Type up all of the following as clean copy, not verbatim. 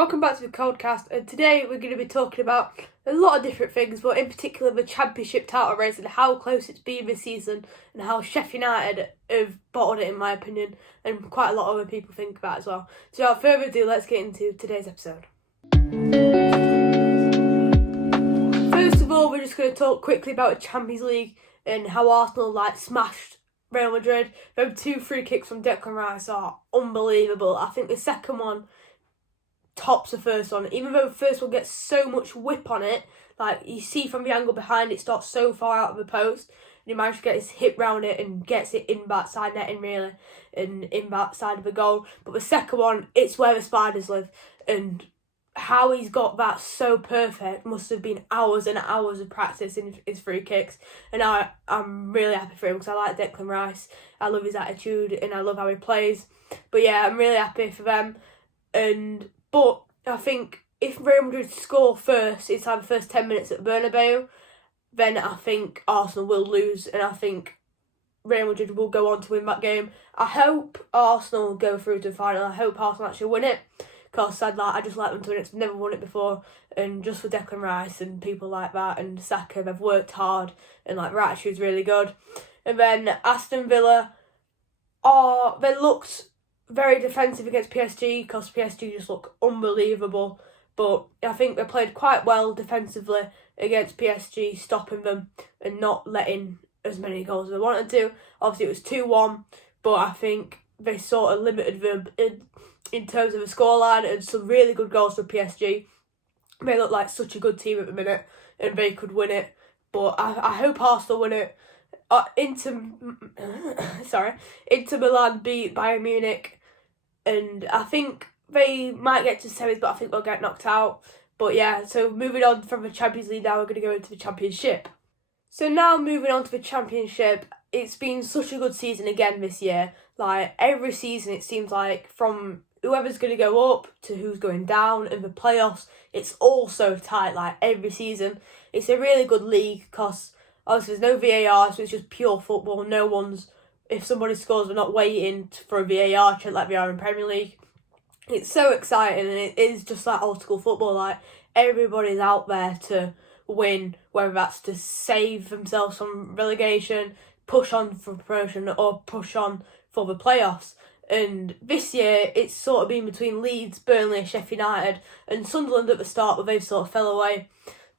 Welcome back to the Coldcast, and today we're going to be talking about a lot of different things, but in particular the Championship title race and how close it's been this season and how Sheffield United have bottled it in my opinion, and quite a lot of other people think that as well. So without further ado, let's get into today's episode. First of all, we're just going to talk quickly about the Champions League and how Arsenal smashed Real Madrid. Them 2 free kicks from Declan Rice are unbelievable. I think the second one tops the first one, even though the first one gets so much whip on it. Like, you see from the angle behind, it starts so far out of the post, and he managed to get his hip round it and gets it in back side netting really, and in back side of the goal. But the second one, it's where the spiders live, and how he's got that so perfect must have been hours and hours of practice in his free kicks. And I'm really happy for him because I like Declan Rice. I love his attitude and I love how he plays. But yeah, I'm really happy for them. But I think if Real Madrid score first inside the first 10 minutes at Bernabeu, then I think Arsenal will lose, and I think Real Madrid will go on to win that game. I hope Arsenal go through to the final. I hope Arsenal actually win it, because I just like them to win it. They've never won it before, and just for Declan Rice and people like that and Saka, they've worked hard and their attitude's really good. And then Aston Villa they looked very defensive against PSG because PSG just look unbelievable. But I think they played quite well defensively against PSG, stopping them and not letting as many goals as they wanted to. Obviously, it was 2-1, but I think they sort of limited them in terms of the scoreline, and some really good goals for PSG. They look like such a good team at the minute, and they could win it. But I hope Arsenal win it. Inter Milan beat Bayern Munich, and I think they might get to semis, but I think they'll get knocked out. But yeah, so moving on from the Champions League now, we're going to go into the Championship. So now moving on to the Championship, it's been such a good season again this year. Like, every season it seems like, from whoever's going to go up to who's going down, and the playoffs, it's all so tight. Like, every season, it's a really good league because obviously there's no VAR, so it's just pure football. If somebody scores, we're not waiting for a VAR check like we are in Premier League. It's so exciting, and it is just like old school football. Like, everybody's out there to win, whether that's to save themselves from relegation, push on for promotion, or push on for the playoffs. And this year, it's sort of been between Leeds, Burnley, Sheffield United, and Sunderland at the start, but they've sort of fell away.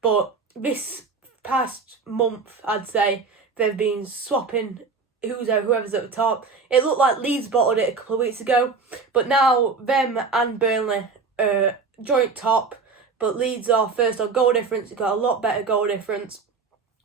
But this past month, I'd say, they've been swapping whoever's at the top. It looked like Leeds bottled it a couple of weeks ago, but now them and Burnley are joint top, but Leeds are first on goal difference. They've got a lot better goal difference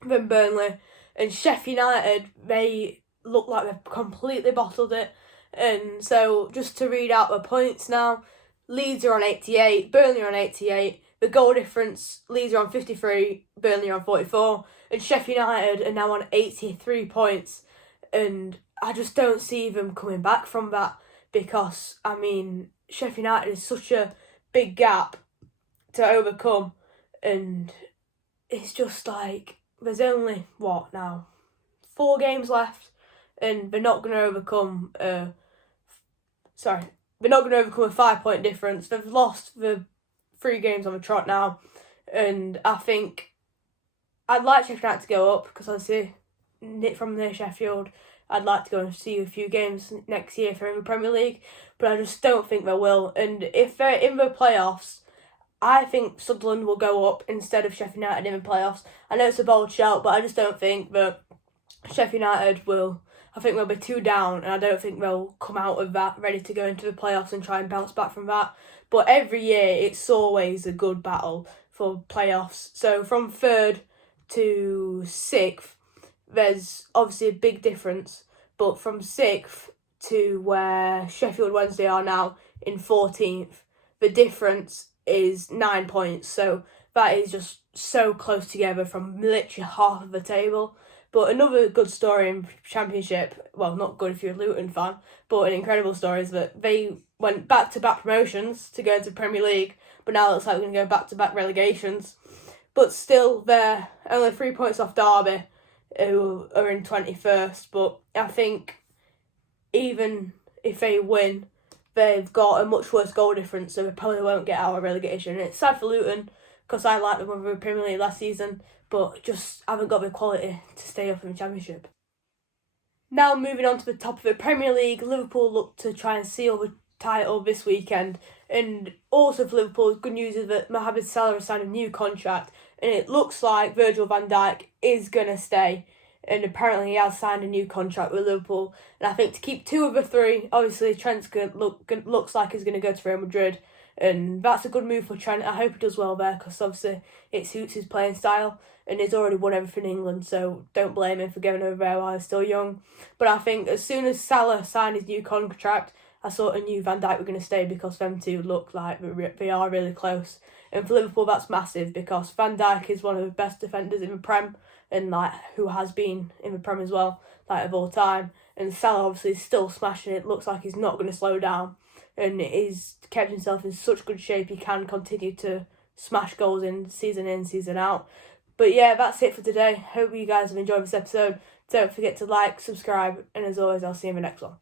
than Burnley. And Sheffield United, they look like they've completely bottled it. And so, just to read out the points now, Leeds are on 88, Burnley are on 88. The goal difference, Leeds are on 53, Burnley are on 44, and Sheffield United are now on 83 points. And I just don't see them coming back from that, because, I mean, Sheffield United is such a big gap to overcome, and it's just like, there's only, 4 games left, and they're not going to overcome a 5-point difference. They've lost the 3 games on the trot now, and I think I'd like Sheffield United to go up, because obviously from near Sheffield, I'd like to go and see a few games next year if they're in the Premier League, but I just don't think they will. And if they're in the playoffs, I think Sunderland will go up instead of Sheffield United in the playoffs. I know it's a bold shout, but I just don't think that Sheffield United will. I think they'll be 2 down, and I don't think they'll come out of that ready to go into the playoffs and try and bounce back from that. But every year, it's always a good battle for playoffs. So from 3rd to 6th, there's obviously a big difference. But from 6th to where Sheffield Wednesday are now in 14th, the difference is 9 points. So that is just so close together from literally half of the table. But another good story in Championship, well, not good if you're a Luton fan, but an incredible story is that they went back-to-back promotions to go into Premier League, but now it looks like we're going to go back-to-back relegations. But still, they're only 3 points off Derby, who are in 21st. But I think even if they win, they've got a much worse goal difference, so they probably won't get out of relegation. And it's sad for Luton, because I liked them over the Premier League last season, but just haven't got the quality to stay up in the Championship. Now moving on to the top of the Premier League, Liverpool look to try and seal the title this weekend. And also for Liverpool, good news is that Mohamed Salah has signed a new contract, and it looks like Virgil van Dijk is going to stay. And apparently he has signed a new contract with Liverpool. And I think to keep 2 of the 3, obviously Trent's looks like he's going to go to Real Madrid. And that's a good move for Trent. I hope he does well there, because obviously it suits his playing style. And he's already won everything in England, so don't blame him for going over there while he's still young. But I think as soon as Salah signed his new contract, I sort of knew Van Dijk were going to stay, because them two look like they are really close. And for Liverpool, that's massive, because Van Dijk is one of the best defenders in the Prem, and who has been in the Prem as well, of all time. And Salah obviously is still smashing it. Looks like he's not going to slow down, and he's kept himself in such good shape he can continue to smash goals in, season out. But yeah, that's it for today. Hope you guys have enjoyed this episode. Don't forget to like, subscribe, and as always, I'll see you in the next one.